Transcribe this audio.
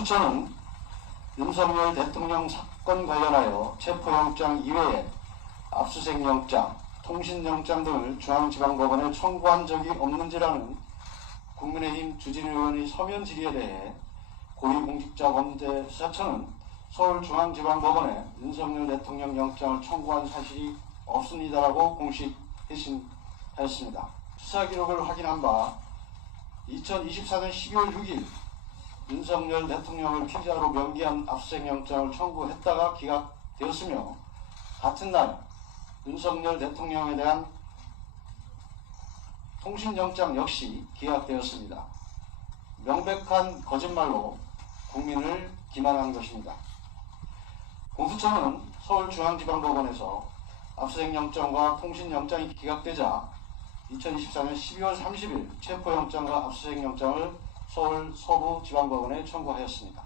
공수처는 윤석열 대통령 사건 관련하여 체포영장 이외에 압수수색영장, 통신영장 등을 중앙지방법원에 청구한 적이 없는지라는 국민의힘 주진 의원의 서면 질의에 대해 고위공직자범죄수사처는 서울중앙지방법원에 윤석열 대통령 영장을 청구한 사실이 없습니다라고 공식 회신하였습니다. 수사 기록을 확인한 바 2024년 12월 6일 윤석열 대통령을 피의자로 명기한 압수수색 영장을 청구했다가 기각되었으며 같은 날 윤석열 대통령에 대한 통신영장 역시 기각되었습니다. 명백한 거짓말로 국민을 기만한 것입니다. 공수처는 서울중앙지방법원에서 압수수색 영장과 통신영장이 기각되자 2024년 12월 30일 체포영장과 압수수색 영장을 서울 서부지방법원에 청구하였습니다.